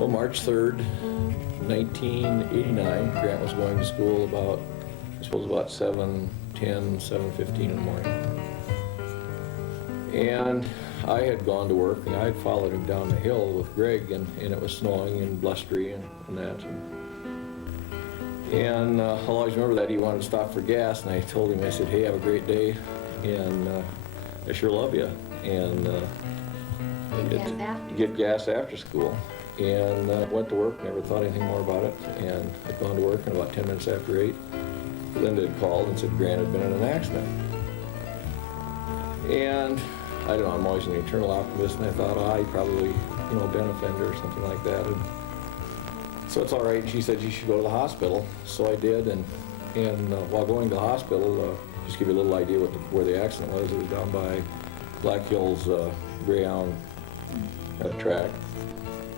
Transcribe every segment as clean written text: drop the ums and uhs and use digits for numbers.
Well, March 3rd, 1989, Grant was going to school about, I suppose about 7:10, 7:15 in the morning. And I had gone to work, and I had followed him down the hill with Greg, and it was snowing and blustery and that. And I'll always remember that he wanted to stop for gas, and I told him, I said, hey, have a great day, and I sure love you. And get gas after school. And went to work, never thought anything more about it, and had gone to work, and about 10 minutes after 8, Linda had called and said Grant had been in an accident. And I don't know, I'm always an eternal optimist, and I thought, oh, he probably, been a fender or something like that. And so it's all right. She said you should go to the hospital. So I did, and while going to the hospital, just give you a little idea where the accident was. It was down by Black Hills Greyhound track,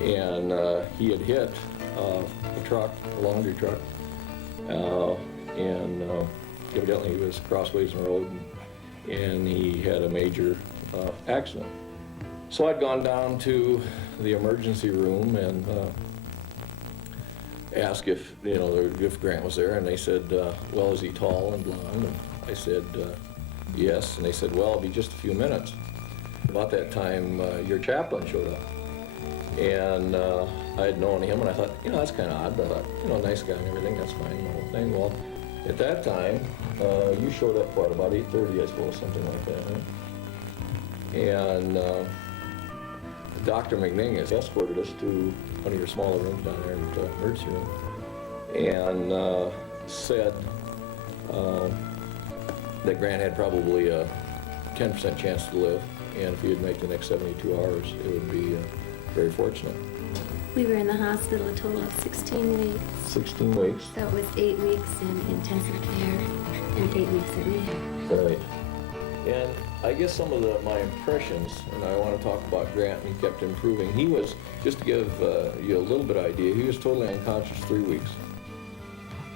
and he had hit a truck, a laundry truck, and evidently he was crossways in the road, and he had a major accident. So I'd gone down to the emergency room and asked if Grant was there, and they said, well, is he tall and blonde? And I said, yes. And they said, well, it'll be just a few minutes. About that time, your chaplain showed up. And I had known him, and I thought, that's kind of odd, but I thought, nice guy and everything, that's fine, the whole thing. Well, at that time, you showed up, about 8:30, I suppose, something like that, right? And Dr. McNing has escorted us to one of your smaller rooms down there in the emergency room, and said that Grant had probably a 10% chance to live, and if he would make the next 72 hours, it would be very fortunate. We were in the hospital a total of 16 weeks. 16 weeks. So it was 8 weeks in intensive care and 8 weeks at rehab. Right. And I guess some of my impressions, and I want to talk about Grant, and he kept improving. He was, just to give you a little bit of idea, he was totally unconscious 3 weeks.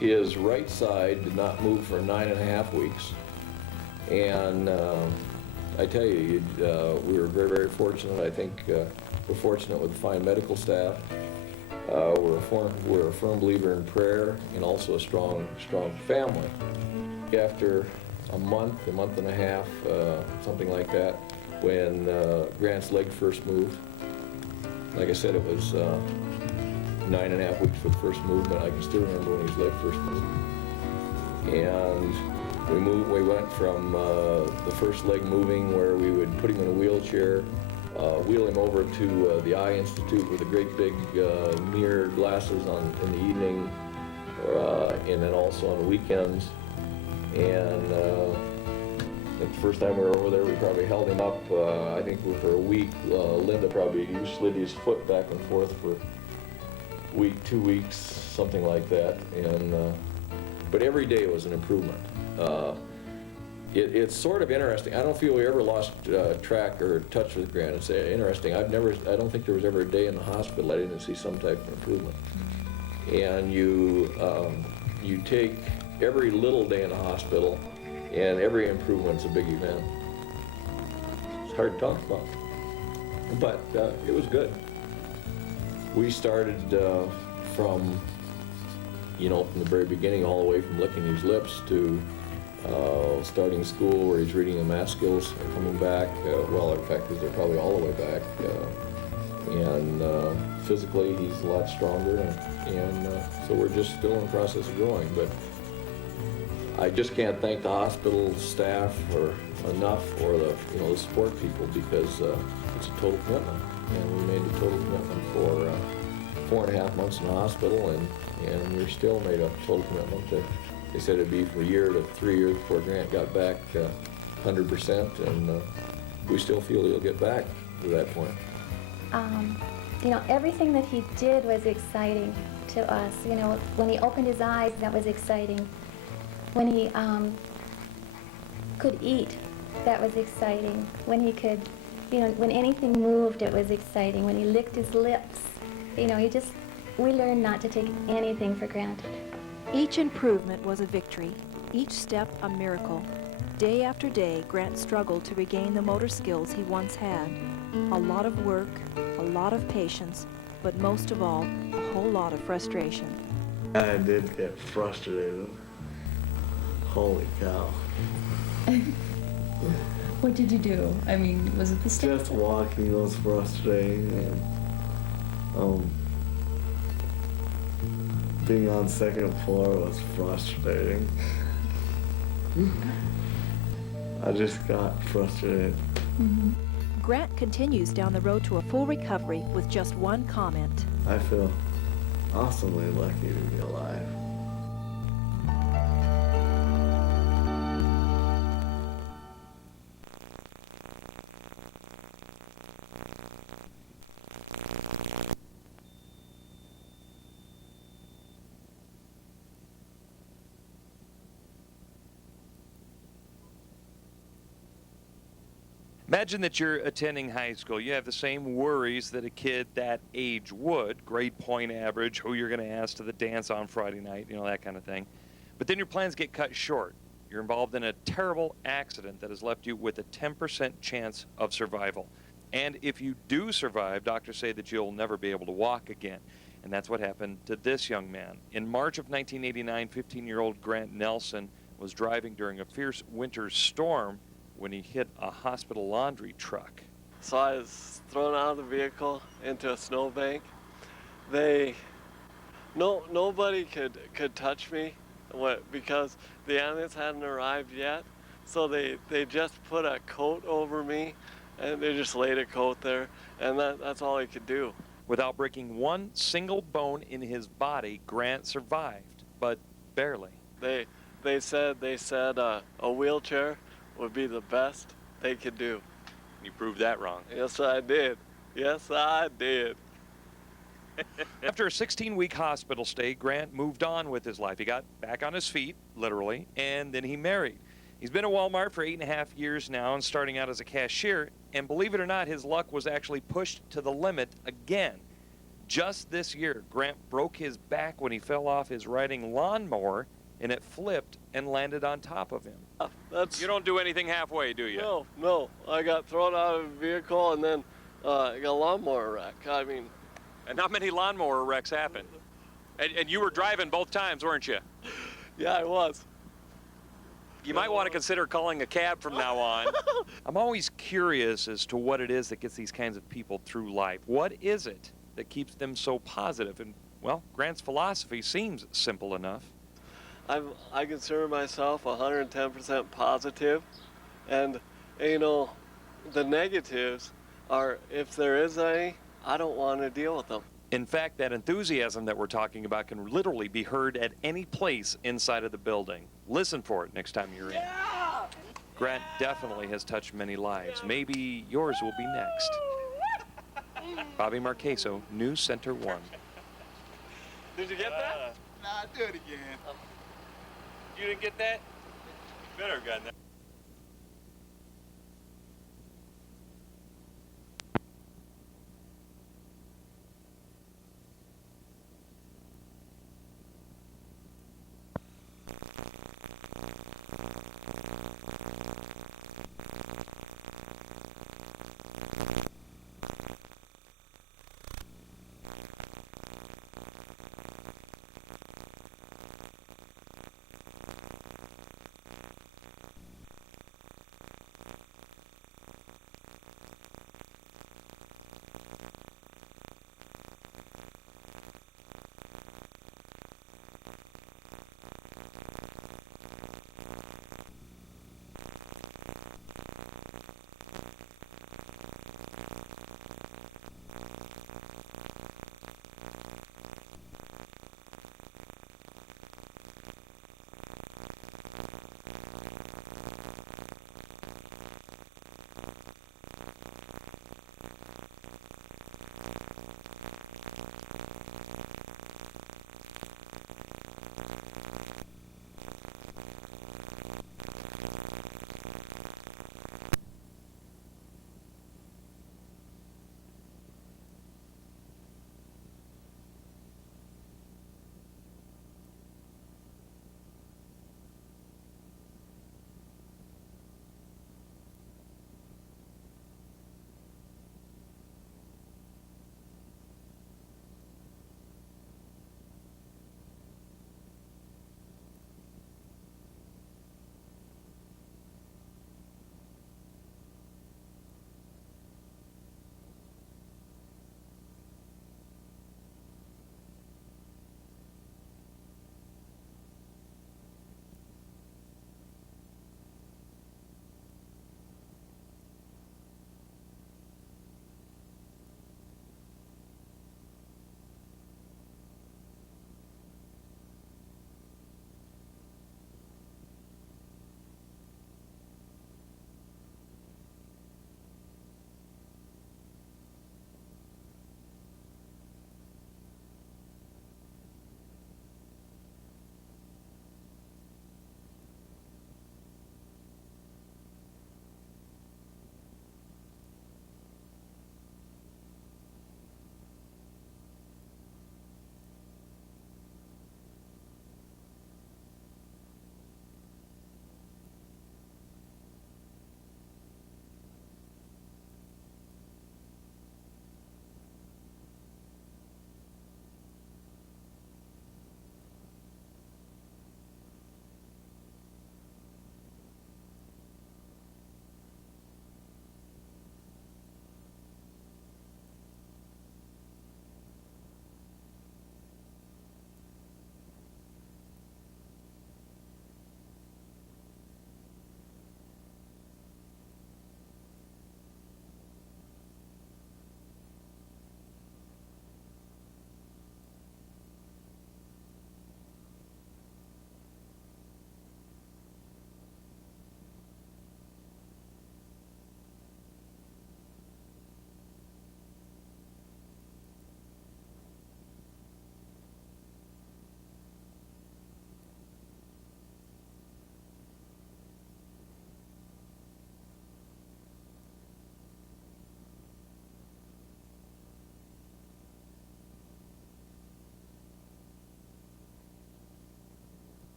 His right side did not move for 9.5 weeks. And I tell you, we were very, very fortunate. I think we're fortunate with the fine medical staff. We're a firm believer in prayer, and also a strong family. After a month and a half, something like that, when Grant's leg first moved, like I said, it was 9.5 weeks for the first movement. I can still remember when his leg first moved. And we went from the first leg moving, where we would put him in a wheelchair, wheel him over to the Eye Institute with the great big mirror glasses in the evening, and then also on the weekends. And the first time we were over there, we probably held him up, I think for a week. Linda probably slid his foot back and forth for a week, 2 weeks, something like that. And but every day was an improvement. It's sort of interesting. I don't feel we ever lost track or touch with Grant. It's interesting. I don't think there was ever a day in the hospital I didn't see some type of improvement. And you take every little day in the hospital, and every improvement's a big event. It's hard to talk about, but it was good. We started from the very beginning, all the way from licking his lips to starting school, where he's reading the math skills are coming back. Well, in fact, they're probably all the way back. And physically, he's a lot stronger, and so we're just still in the process of growing. But I just can't thank the hospital staff enough, or the support people, because it's a total commitment, and we made a total commitment for 4.5 months in the hospital, and we still made a total commitment that they said it'd be from a year to 3 years before Grant got back 100%, and we still feel he'll get back to that point. Everything that he did was exciting to us. When he opened his eyes, that was exciting. When he could eat, that was exciting. When he could, when anything moved, it was exciting. When he licked his lips, we learned not to take anything for granted. Each improvement was a victory, each step a miracle. Day after day, Grant struggled to regain the motor skills he once had. A lot of work, a lot of patience, but most of all, a whole lot of frustration. I did get frustrated. Holy cow. What did you do? I mean, was it the stairs? Just walking was frustrating, and being on second floor was frustrating. I just got frustrated. Grant continues down the road to a full recovery with just one comment. I feel awesomely lucky to be alive. Imagine that you're attending high school. You have the same worries that a kid that age would, grade point average, who you're going to ask to the dance on Friday night, you know, that kind of thing. But then your plans get cut short. You're involved in a terrible accident that has left you with a 10% chance of survival. And if you do survive, doctors say that you'll never be able to walk again. And that's what happened to this young man. In March of 1989, 15-year-old Grant Nelson was driving during a fierce winter storm when he hit a hospital laundry truck. So I was thrown out of the vehicle into a snowbank. Nobody could touch me because the ambulance hadn't arrived yet. So they just put a coat over me, and they just laid a coat there, and that's all they could do. Without breaking one single bone in his body, Grant survived, but barely. They said a wheelchair would be the best they could do. You proved that wrong. Yes, I did. Yes, I did. After a 16-week hospital stay, Grant moved on with his life. He got back on his feet, literally, and then he married. He's been at Walmart for 8.5 years now and starting out as a cashier, and believe it or not, his luck was actually pushed to the limit again. Just this year, Grant broke his back when he fell off his riding lawnmower, and it flipped and landed on top of him. You don't do anything halfway, do you? No. I got thrown out of the vehicle, and then I got a lawnmower wreck. I mean, And not many lawnmower wrecks happen. And you were driving both times, weren't you? yeah, I was. You might want to consider calling a cab from now on. I'm always curious as to what it is that gets these kinds of people through life. What is it that keeps them so positive? And, well, Grant's philosophy seems simple enough. I consider myself 110% positive, and you know, the negatives are, if there is any, I don't want to deal with them. In fact, that enthusiasm that we're talking about can literally be heard at any place inside of the building. Listen for it next time you're in. Grant definitely has touched many lives. Maybe yours will be next. Bobby Marqueso, News Center 1. Did you get that? Nah, do it again. You didn't get that? Better have gotten that.